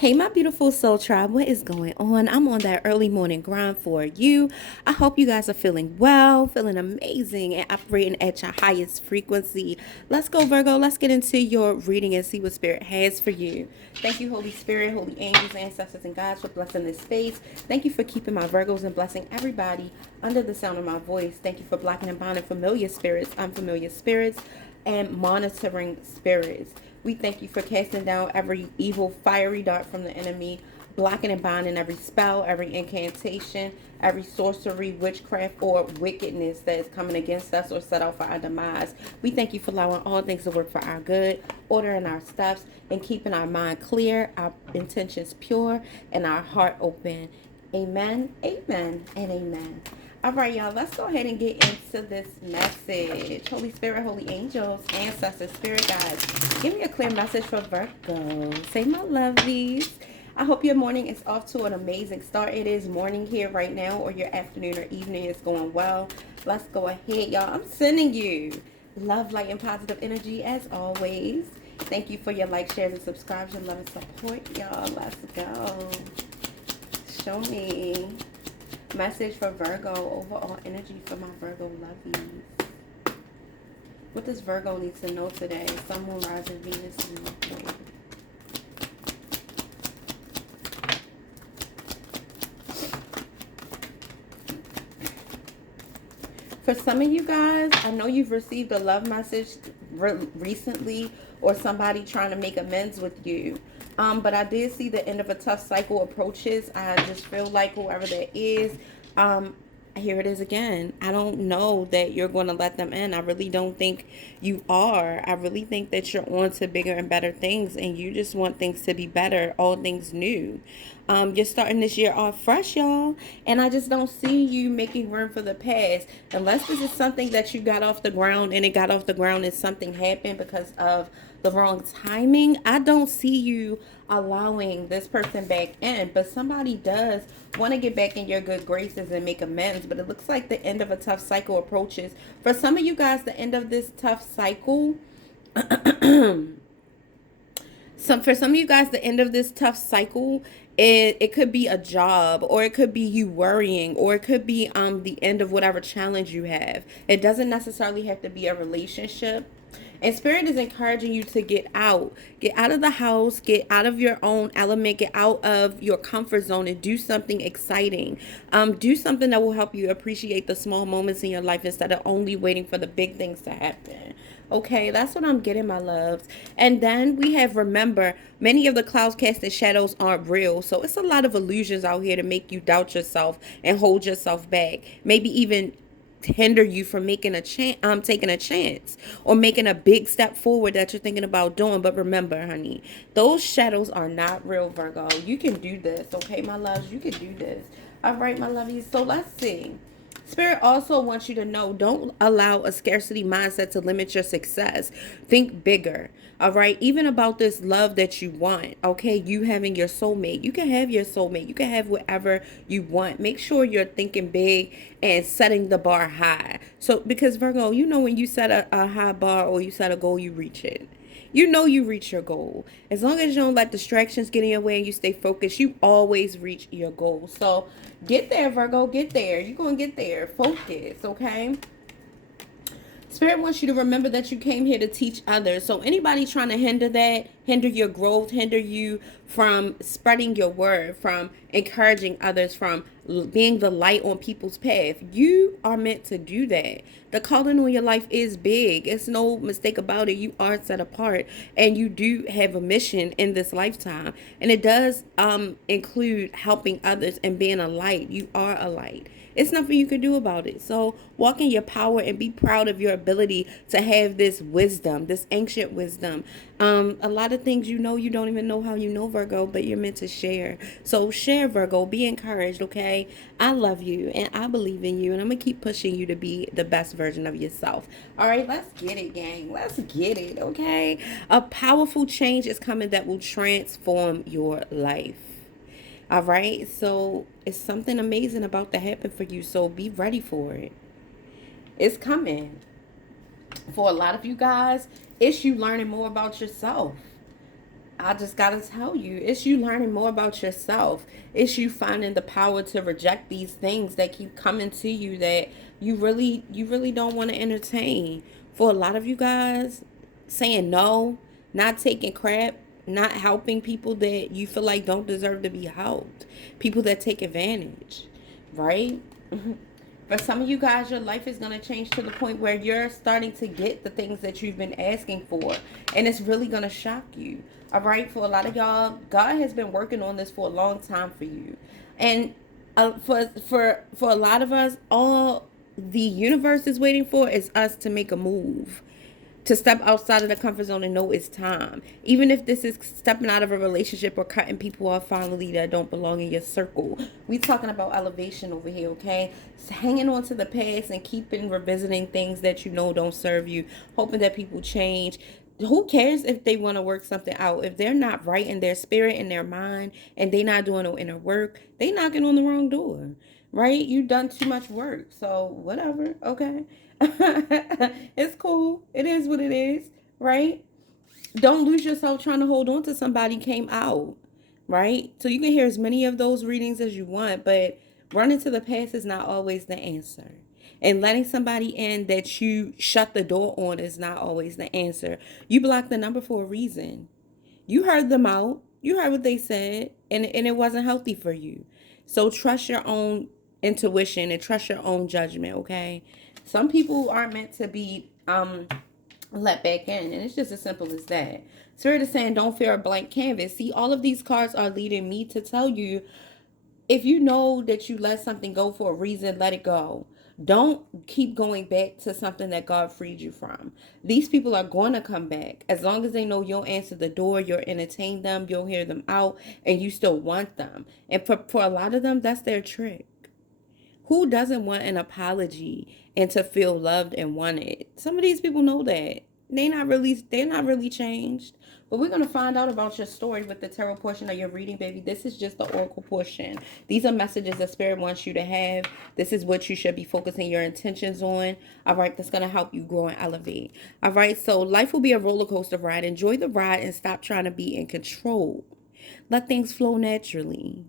Hey, my beautiful soul tribe, what is going on? I'm on that early morning grind for you. I hope you guys are feeling well, feeling amazing, and operating at your highest frequency. Let's go, Virgo. Let's get into your reading and see what Spirit has for you. Thank you, Holy Spirit, holy angels, ancestors, and guides for blessing this space. Thank you for keeping my Virgos and blessing everybody under the sound of my voice. Thank you for blocking and bonding familiar spirits, unfamiliar spirits, and monitoring spirits. We thank you for casting down every evil fiery dart from the enemy, blocking and binding every spell, every incantation, every sorcery, witchcraft, or wickedness that is coming against us or set out for our demise. We thank you for allowing all things to work for our good, ordering our steps, and keeping our mind clear, our intentions pure, and our heart open. Amen, amen, and amen. All right, y'all, let's go ahead and get into this message. Holy Spirit, holy angels, ancestors, spirit guides, give me a clear message for Virgo. Say my lovies. I hope your morning is off to an amazing start. It is morning here right now, or your afternoon or evening is going well. Let's go ahead, y'all. I'm sending you love, light, and positive energy as always. Thank you for your likes, shares, and subscribes, your love and support, y'all. Let's go. Show me. Message for Virgo, overall energy for my Virgo lovies. What does Virgo need to know today? Sun, Moon, Rising, Venus, and Mercury. For some of you guys, I know you've received a love message recently, or somebody trying to make amends with you. But I did see the end of a tough cycle approaches. I just feel like whoever that is, here it is again. I don't know that you're going to let them in. I really don't think you are. I really think that you're on to bigger and better things, and you just want things to be better, all things new. You're starting this year off fresh, y'all, and I just don't see you making room for the past. Unless this is something that you got off the ground, and it got off the ground and something happened because of the wrong timing. I don't see you allowing this person back in, but somebody does want to get back in your good graces and make amends. But it looks like the end of a tough cycle approaches. For some of you guys, the end of this tough cycle for some of you guys, the end of this tough cycle, it could be a job, or it could be you worrying, or it could be the end of whatever challenge you have. It doesn't necessarily have to be a relationship. And Spirit is encouraging you to get out. Get out of the house. Get out of your own element. Get out of your comfort zone and do something exciting. Do something that will help you appreciate the small moments in your life instead of only waiting for the big things to happen. Okay, that's what I'm getting, my loves. And then we have, remember, many of the clouds casting shadows aren't real. So it's a lot of illusions out here to make you doubt yourself and hold yourself back. Maybe even hinder you from making taking a chance or making a big step forward that you're thinking about doing. But remember, honey, those shadows are not real, Virgo. You can do this, okay, my loves? You can do this. All right, my lovies. So let's see. Spirit also wants you to know, don't allow a scarcity mindset to limit your success. Think bigger. All right. Even about this love that you want. Okay. You having your soulmate. You can have your soulmate. You can have whatever you want. Make sure you're thinking big and setting the bar high. So, because Virgo, you know, when you set a high bar or you set a goal, you reach it. You know you reach your goal. As long as you don't let distractions get in your way and you stay focused, you always reach your goal. So get there, Virgo. Get there. You're going to get there. Focus, okay? Spirit wants you to remember that you came here to teach others. So anybody trying to hinder that, hinder your growth, hinder you from spreading your word, from encouraging others, from being the light on people's path, you are meant to do that. The calling on your life is big. It's no mistake about it. You are set apart, and you do have a mission in this lifetime. And it does include helping others and being a light. You are a light. It's nothing you can do about it. So walk in your power and be proud of your ability to have this wisdom, this ancient wisdom. A lot of things you know, you don't even know how you know, Virgo, but you're meant to share. So share, Virgo. Be encouraged, okay? I love you and I believe in you, and I'm going to keep pushing you to be the best version of yourself. All right, let's get it, gang. Let's get it, okay? A powerful change is coming that will transform your life. All right, so it's something amazing about to happen for you, so be ready for it. It's coming. For a lot of you guys, it's you learning more about yourself. I just gotta tell you, it's you learning more about yourself. It's you finding the power to reject these things that keep coming to you that you really don't want to entertain. For a lot of you guys, saying no, not taking crap, not helping people that you feel like don't deserve to be helped, people that take advantage, right? For some of you guys, your life is going to change to the point where you're starting to get the things that you've been asking for. And it's really going to shock you. All right. For a lot of y'all, God has been working on this for a long time for you. And for a lot of us, all the universe is waiting for is us to make a move, to step outside of the comfort zone and know it's time. Even if this is stepping out of a relationship or cutting people off finally that don't belong in your circle. We talking about elevation over here, okay? So hanging on to the past and keeping revisiting things that you know don't serve you, hoping that people change. Who cares if they want to work something out? If they're not right in their spirit and their mind and they not doing no inner work, they knocking on the wrong door, right? You done too much work. So whatever, okay? It's cool. It is what it is, right? Don't lose yourself trying to hold on to somebody came out, right? So you can hear as many of those readings as you want, but running to the past is not always the answer. And letting somebody in that you shut the door on is not always the answer. You blocked the number for a reason. You heard them out. You heard what they said, and it wasn't healthy for you. So trust your own intuition and trust your own judgment, okay? Some people aren't meant to be let back in, and it's just as simple as that. Spirit is saying don't fear a blank canvas. See, all of these cards are leading me to tell you, if you know that you let something go for a reason, let it go. Don't keep going back to something that God freed you from. These people are going to come back. As long as they know you'll answer the door, you'll entertain them, you'll hear them out, and you still want them. And for a lot of them, that's their trick. Who doesn't want an apology and to feel loved and wanted? Some of these people know that. They're not really changed. But we're going to find out about your story with the tarot portion of your reading, baby. This is just the oracle portion. These are messages that Spirit wants you to have. This is what you should be focusing your intentions on. All right, that's going to help you grow and elevate. All right, so life will be a roller coaster ride. Enjoy the ride and stop trying to be in control. Let things flow naturally.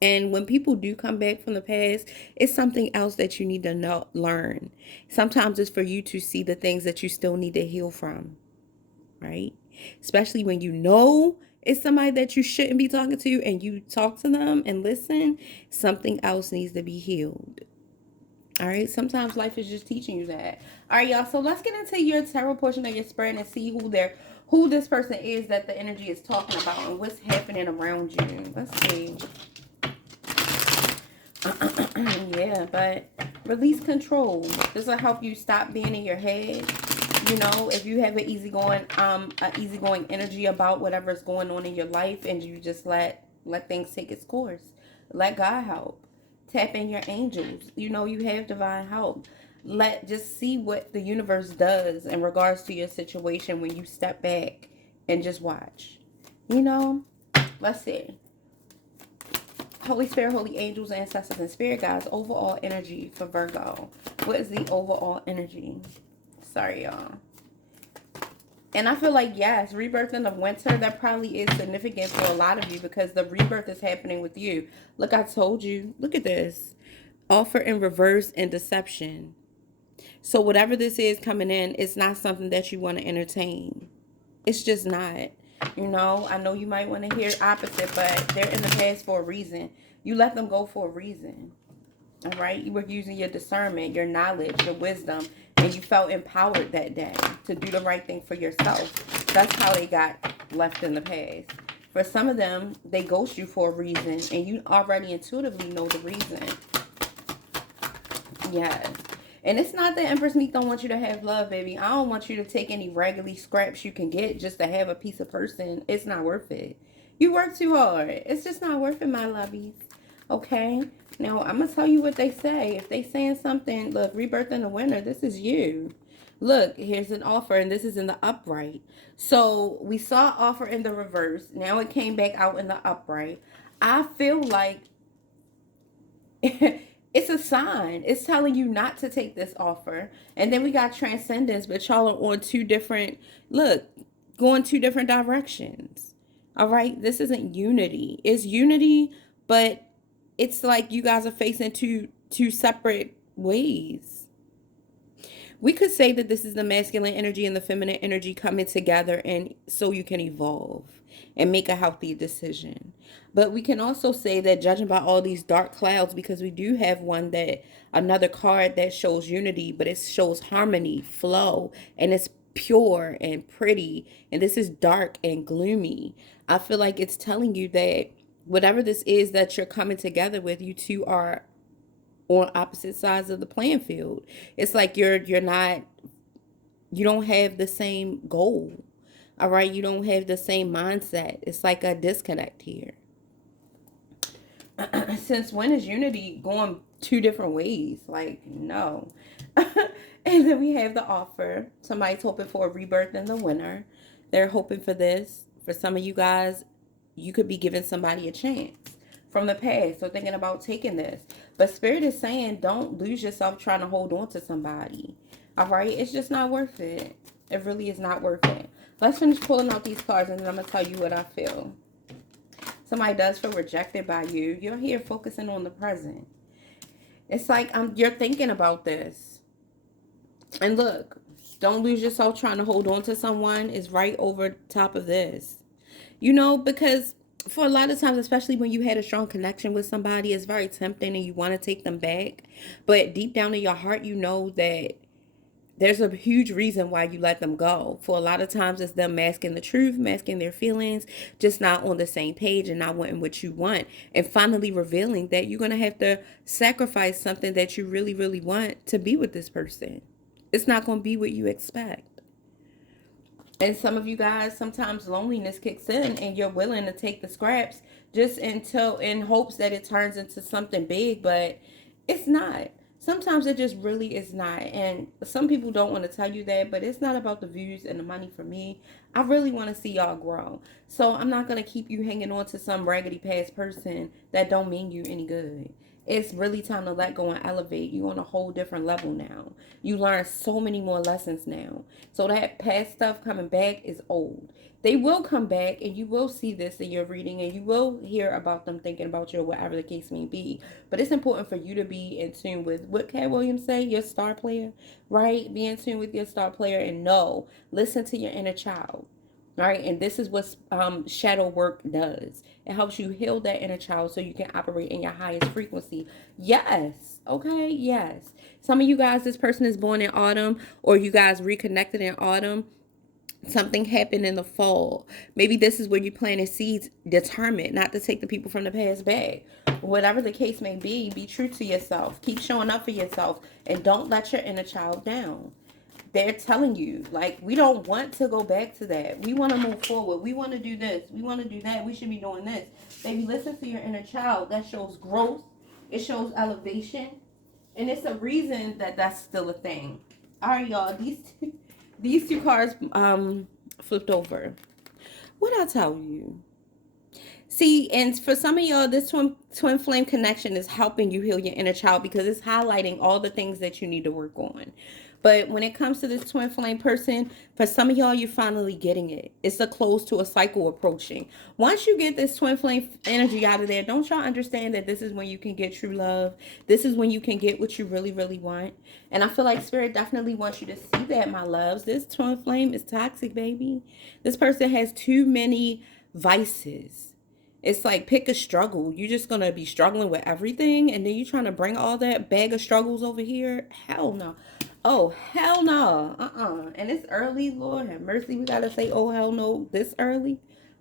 And when people do come back from the past, it's something else that you need to learn. Sometimes it's for you to see the things that you still need to heal from, right? Especially when you know it's somebody that you shouldn't be talking to and you talk to them and listen, something else needs to be healed. All right, sometimes life is just teaching you that. All right, y'all, so let's get into your tarot portion of your spread and see who this person is that the energy is talking about and what's happening around you. Let's see. Yeah, but release control. This will help you stop being in your head. You know, if you have an easygoing energy about whatever's going on in your life, and you just let things take its course. Let God help. Tap in your angels. You know, you have divine help. Just see what the universe does in regards to your situation when you step back and just watch. You know, let's see. Holy Spirit, holy angels, ancestors, and spirit guides, overall energy for Virgo. What is the overall energy? Sorry, y'all. And I feel like, yes, rebirth in the winter, that probably is significant for a lot of you because the rebirth is happening with you. Look, I told you. Look at this. Offer in reverse and deception. So whatever this is coming in, it's not something that you want to entertain. It's just not. You know, I know you might want to hear opposite, but they're in the past for a reason. You let them go for a reason. All right? You were using your discernment, your knowledge, your wisdom, and you felt empowered that day to do the right thing for yourself. That's how they got left in the past. For some of them, they ghost you for a reason, and you already intuitively know the reason. Yes. And it's not that Empress Meek don't want you to have love, baby. I don't want you to take any raggedy scraps you can get just to have a piece of person. It's not worth it. You work too hard. It's just not worth it, my lovies. Okay? Now, I'm going to tell you what they say. If they saying something, look, rebirth in the winter, this is you. Look, here's an offer, and this is in the upright. So, we saw offer in the reverse. Now it came back out in the upright. I feel like it's a sign. It's telling you not to take this offer. And then we got transcendence, but y'all are on two different, look, going two different directions. All right? This isn't unity. It's unity, but it's like you guys are facing two separate ways. We could say that this is the masculine energy and the feminine energy coming together, and so you can evolve and make a healthy decision. But we can also say that, judging by all these dark clouds, because we do have another card that shows unity, but it shows harmony, flow, and it's pure and pretty, and this is dark and gloomy. I feel like it's telling you that whatever this is that you're coming together with, you two are on opposite sides of the playing field. It's like you don't have the same goal. All right, you don't have the same mindset. It's like a disconnect here. Since when is unity going two different ways? Like, no. And then we have the offer. Somebody's hoping for a rebirth in the winter. They're hoping for this. For some of you guys, you could be giving somebody a chance from the past, so thinking about taking this. But Spirit is saying, don't lose yourself trying to hold on to somebody. All right? It's just not worth it. It really is not worth it. Let's finish pulling out these cards, and then I'm going to tell you what I feel. Somebody does feel rejected by you. You're here focusing on the present. It's like you're thinking about this. And look, don't lose yourself trying to hold on to someone is right over top of this. You know, because for a lot of times, especially when you had a strong connection with somebody, it's very tempting and you want to take them back. But deep down in your heart, you know that there's a huge reason why you let them go. For a lot of times, it's them masking the truth, masking their feelings, just not on the same page and not wanting what you want. And finally revealing that you're going to have to sacrifice something that you really, really want to be with this person. It's not going to be what you expect. And some of you guys, sometimes loneliness kicks in and you're willing to take the scraps just in hopes that it turns into something big, but it's not. Sometimes it just really is not. And some people don't want to tell you that, but it's not about the views and the money for me. I really want to see y'all grow. So I'm not going to keep you hanging on to some raggedy past person that don't mean you any good. It's really time to let go and elevate. You're on a whole different level now. You learn so many more lessons now. So that past stuff coming back is old. They will come back and you will see this in your reading and you will hear about them thinking about you or whatever the case may be. But it's important for you to be in tune with what Cat Williams say, your star player, right? Be in tune with your star player and listen to your inner child. All right, and this is what shadow work does. It helps you heal that inner child so you can operate in your highest frequency. Yes, okay, yes. Some of you guys, this person is born in autumn, or you guys reconnected in autumn. Something happened in the fall. Maybe this is where you planted seeds, determined not to take the people from the past back. Whatever the case may be true to yourself. Keep showing up for yourself, and don't let your inner child down. They're telling you, like, we don't want to go back to that. We want to move forward. We want to do this. We want to do that. We should be doing this. Baby, listen to your inner child. That shows growth. It shows elevation. And it's a reason that that's still a thing. All right, y'all. These two cards flipped over. What I tell you? See, and for some of y'all, this twin flame connection is helping you heal your inner child because it's highlighting all the things that you need to work on. But when it comes to this twin flame person, for some of y'all, you're finally getting it. It's a close to a cycle approaching. Once you get this twin flame energy out of there, don't y'all understand that this is when you can get true love? This is when you can get what you really, really want. And I feel like Spirit definitely wants you to see that, my loves. This twin flame is toxic, baby. This person has too many vices. It's like, pick a struggle. You're just going to be struggling with everything. And then you're trying to bring all that bag of struggles over here. Hell no. Oh, hell no. And it's early. Lord have mercy. We got to say, oh, hell no, this early?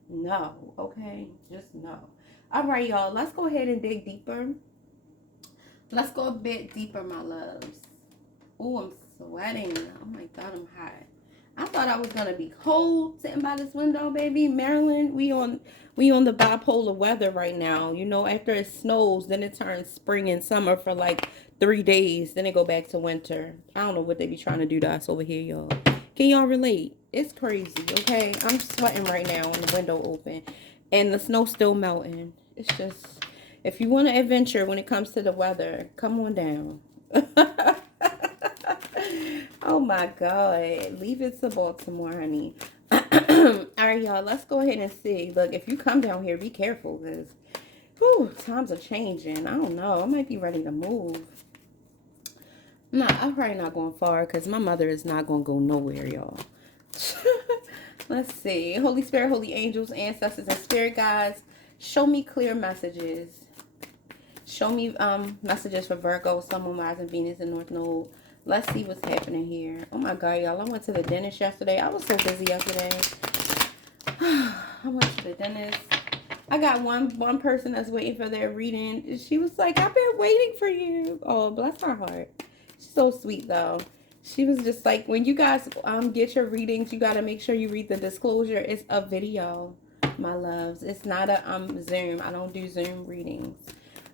No. Okay. Just no. All right, y'all. Let's go ahead and dig deeper. Let's go a bit deeper, my loves. Oh, I'm sweating. Oh, my God, I'm hot. I thought I was going to be cold sitting by this window, baby. Maryland, we on the bipolar weather right now. You know, after it snows, then it turns spring and summer for like 3 days. Then it go back to winter. I don't know what they be trying to do to us over here, y'all. Can y'all relate? It's crazy, okay? I'm sweating right now with the window open. And the snow's still melting. It's just, if you want to adventure when it comes to the weather, come on down. Oh my God. Leave it to Baltimore, honey. All right, y'all, let's go ahead and see. Look, if you come down here, be careful, because times are changing. I don't know. I might be ready to move. No, I'm probably not going far because my mother is not going to go nowhere, y'all. Let's see. Holy Spirit, holy angels, ancestors, and spirit guides, show me clear messages. Show me messages for Virgo, Sun, Moon, Rising, Venus, and North Node. Let's see what's happening here. Oh my God, y'all. I went to the dentist yesterday. I was so busy yesterday. I went to the dentist. I got one person that's waiting for their reading. She was like, I've been waiting for you. Oh, bless her heart. She's so sweet, though. She was just like, when you guys get your readings, you got to make sure you read the disclosure. It's a video, my loves. It's not a Zoom. I don't do Zoom readings.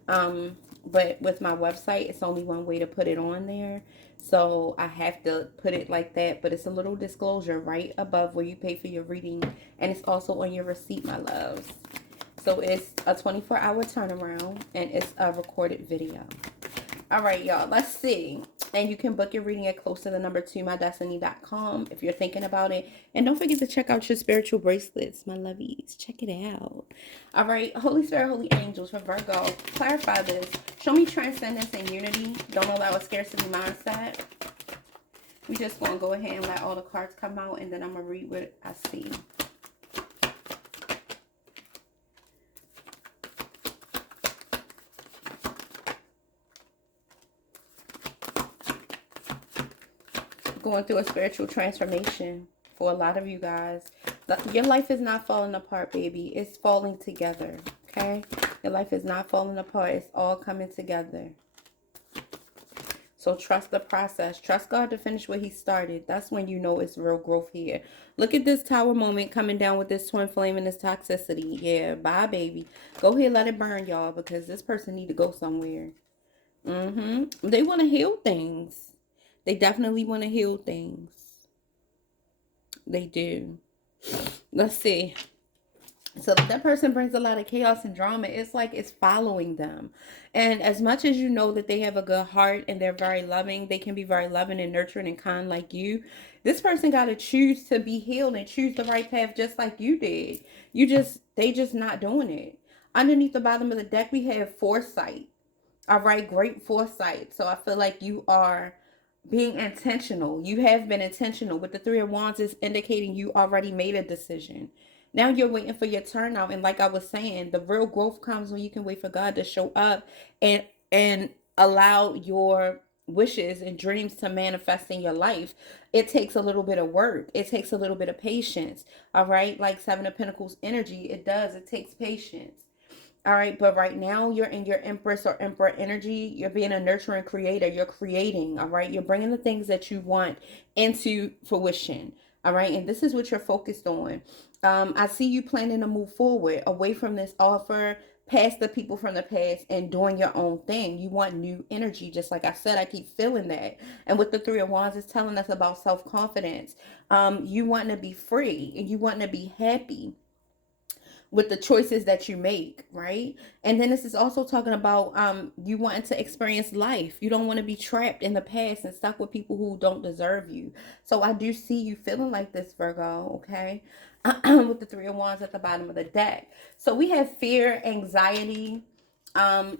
But with my website, it's only one way to put it on there. So I have to put it like that. But it's a little disclosure right above where you pay for your reading. And it's also on your receipt, my loves. So it's a 24-hour turnaround, and it's a recorded video. All right, y'all, let's see. And you can book your reading at Closer2MyDestinys.com if you're thinking about it. And don't forget to check out your spiritual bracelets, my lovies. Check it out. All right, Holy Spirit, holy angels for Virgo, clarify this. Show me transcendence and unity. Don't allow a scarcity mindset. We just going to go ahead and let all the cards come out, and then I'm going to read what I see. Going through a spiritual transformation for a lot of you guys. Your life is not falling apart, baby. It's falling together, okay? Your life is not falling apart. It's all coming together. So trust the process. Trust God to finish what he started. That's when you know it's real growth here. Look at this tower moment coming down with this twin flame and this toxicity. Yeah, bye, baby. Go ahead, let it burn, y'all, because this person need to go somewhere. They want to heal things. They definitely want to heal things. They do. Let's see. So that person brings a lot of chaos and drama. It's like it's following them. And as much as you know that they have a good heart and they're very loving, they can be very loving and nurturing and kind like you. This person got to choose to be healed and choose the right path just like you did. They just not doing it. Underneath the bottom of the deck, we have foresight. All right, great foresight. So I feel like you are being intentional. You have been intentional. With the Three of Wands is indicating you already made a decision. Now you're waiting for your turnout. And like I was saying, the real growth comes when you can wait for God to show up and allow your wishes and dreams to manifest in your life. It takes a little bit of work. It takes a little bit of patience. All right. Like Seven of Pentacles energy. It does. It takes patience. All right, but right now you're in your Empress or Emperor energy. You're being a nurturing creator. You're creating, all right? You're bringing the things that you want into fruition, all right? And this is what you're focused on. I see you planning to move forward away from this offer, past the people from the past, and doing your own thing. You want new energy, just like I said. I keep feeling that. And with the Three of Wands, it's telling us about self-confidence. You want to be free, and you want to be happy with the choices that you make, right? And then this is also talking about you wanting to experience life. You don't want to be trapped in the past and stuck with people who don't deserve you. So I do see you feeling like this, Virgo, okay? With the Three of Wands at the bottom of the deck. So we have fear, anxiety,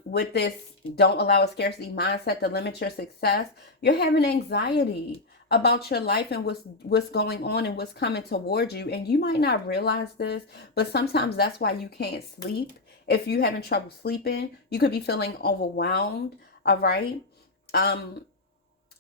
with this don't allow a scarcity mindset to limit your success. You're having anxiety about your life and what's going on and what's coming towards you, and you might not realize this, but sometimes that's why you can't sleep. If you're having trouble sleeping, you could be feeling overwhelmed. All right.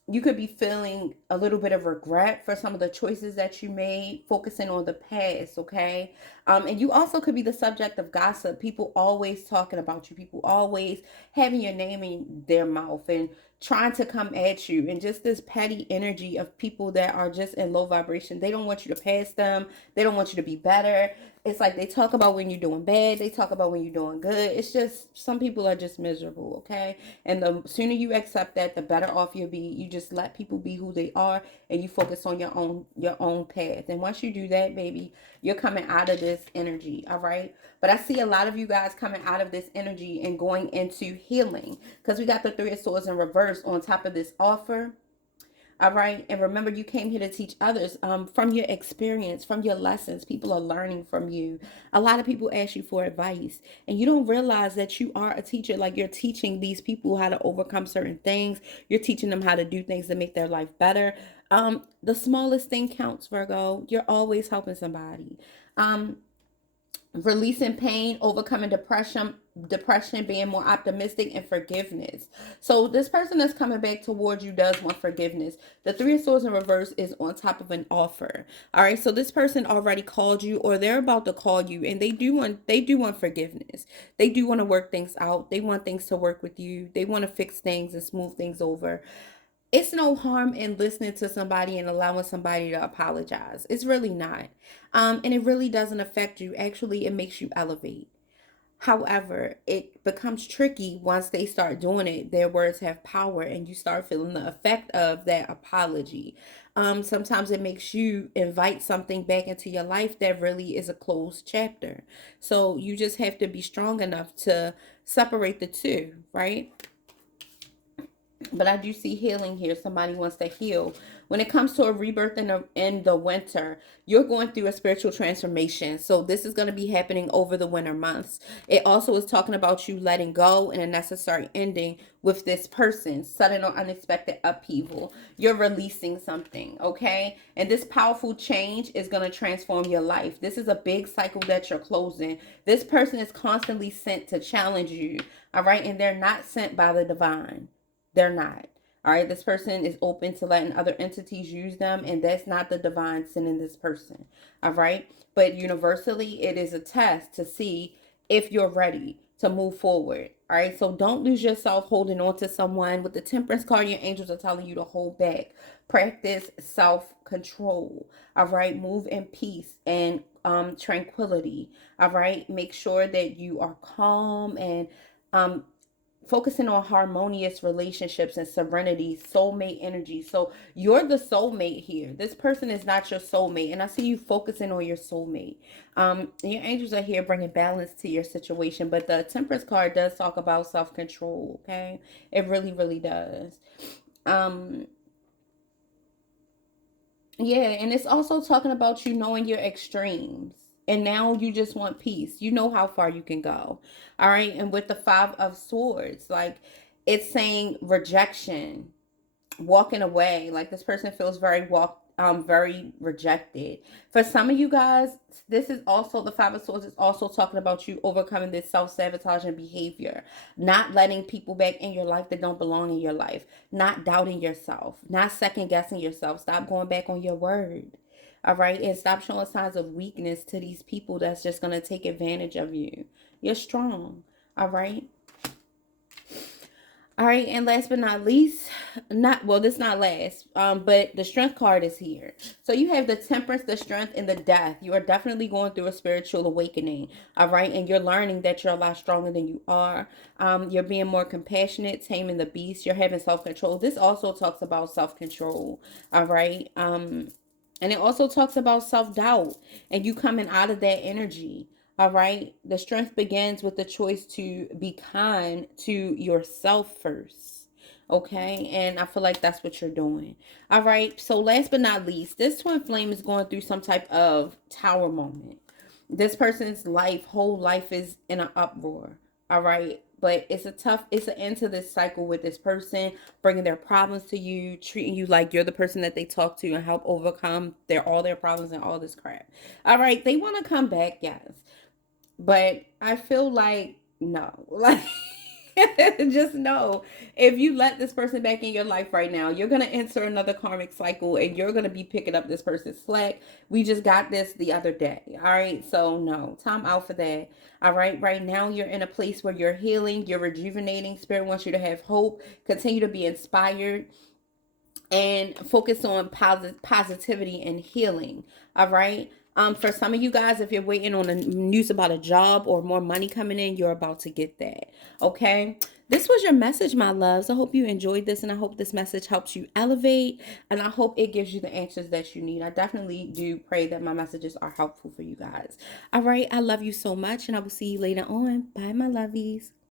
You could be feeling a little bit of regret for some of the choices that you made, focusing on the past, okay? And you also could be the subject of gossip. People always talking about you. People always having your name in their mouth and trying to come at you. And just this petty energy of people that are just in low vibration. They don't want you to pass them. They don't want you to be better. It's like they talk about when you're doing bad. They talk about when you're doing good. It's just, some people are just miserable, okay? And the sooner you accept that, the better off you'll be. You just let people be who they are, and you focus on your own path. And once you do that, baby, you're coming out of this energy, all right? But I see a lot of you guys coming out of this energy and going into healing, because we got the Three of Swords in reverse on top of this offer. All right. And remember, you came here to teach others from your experience, from your lessons. People are learning from you. A lot of people ask you for advice, and you don't realize that you are a teacher. Like, you're teaching these people how to overcome certain things, you're teaching them how to do things to make their life better. The smallest thing counts, Virgo. You're always helping somebody. Um, Releasing pain, overcoming depression, being more optimistic, and forgiveness. So this person that's coming back towards you does want forgiveness. The Three of Swords in reverse is on top of an offer. All right, so this person already called you, or they're about to call you, and they do want forgiveness. They do want to work things out. They want things to work with you. They want to fix things and smooth things over. It's no harm in listening to somebody and allowing somebody to apologize. It's really not. And it really doesn't affect you. Actually, it makes you elevate. However, it becomes tricky once they start doing it. Their words have power, and you start feeling the effect of that apology. Sometimes it makes you invite something back into your life that really is a closed chapter. So you just have to be strong enough to separate the two, right? But I do see healing here. Somebody wants to heal. When it comes to a rebirth in the winter, you're going through a spiritual transformation. So this is going to be happening over the winter months. It also is talking about you letting go and a necessary ending with this person, sudden or unexpected upheaval. You're releasing something, okay? And this powerful change is going to transform your life. This is a big cycle that you're closing. This person is constantly sent to challenge you, all right? And they're not sent by the divine. They're not. All right. This person is open to letting other entities use them, and that's not the divine sending this person. All right. But universally, it is a test to see if you're ready to move forward. All right. So don't lose yourself holding on to someone. With the Temperance card, your angels are telling you to hold back. Practice self control. All right. Move in peace and tranquility. All right. Make sure that you are calm and focusing on harmonious relationships and serenity, soulmate energy. So you're the soulmate here. This person is not your soulmate, and I see you focusing on your soulmate. Your angels are here bringing balance to your situation, but the Temperance card does talk about self-control. Okay, it really, really does. um yeah, and it's also talking about you knowing your extremes. And now you just want peace. You know how far you can go. All right. And with the Five of Swords, like, it's saying rejection, walking away. Like, this person feels very rejected. For some of you guys, this is also, the Five of Swords is also talking about you overcoming this self-sabotaging behavior, not letting people back in your life that don't belong in your life, not doubting yourself, not second guessing yourself. Stop going back on your word. All right. And stop showing signs of weakness to these people that's just going to take advantage of you. You're strong. All right. All right, and last but not least, not well, this not last, but the Strength card is here. So you have the Temperance, the Strength, and the Death. You are definitely going through a spiritual awakening. All right, and you're learning that you're a lot stronger than you are. You're being more compassionate, taming the beast. You're having self-control. This also talks about self-control. All right, and it also talks about self-doubt and you coming out of that energy. All right. The strength begins with the choice to be kind to yourself first. Okay. And I feel like that's what you're doing. All right. So last but not least, this twin flame is going through some type of tower moment. This person's whole life is in an uproar. All right. But it's an end to this cycle with this person bringing their problems to you, treating you like you're the person that they talk to and help overcome all their problems and all this crap. All right. They want to come back, yes. But I feel like no. Like, just know, if you let this person back in your life right now, you're going to enter another karmic cycle and you're going to be picking up this person's slack. We just got this the other day. All right. So no, time out for that. All right. Right now you're in a place where you're healing, you're rejuvenating. Spirit wants you to have hope, continue to be inspired, and focus on positivity and healing. All right. For some of you guys, if you're waiting on the news about a job or more money coming in, you're about to get that. Okay. This was your message, my loves. I hope you enjoyed this, and I hope this message helps you elevate, and I hope it gives you the answers that you need. I definitely do pray that my messages are helpful for you guys. All right. I love you so much, and I will see you later on. Bye, my lovies.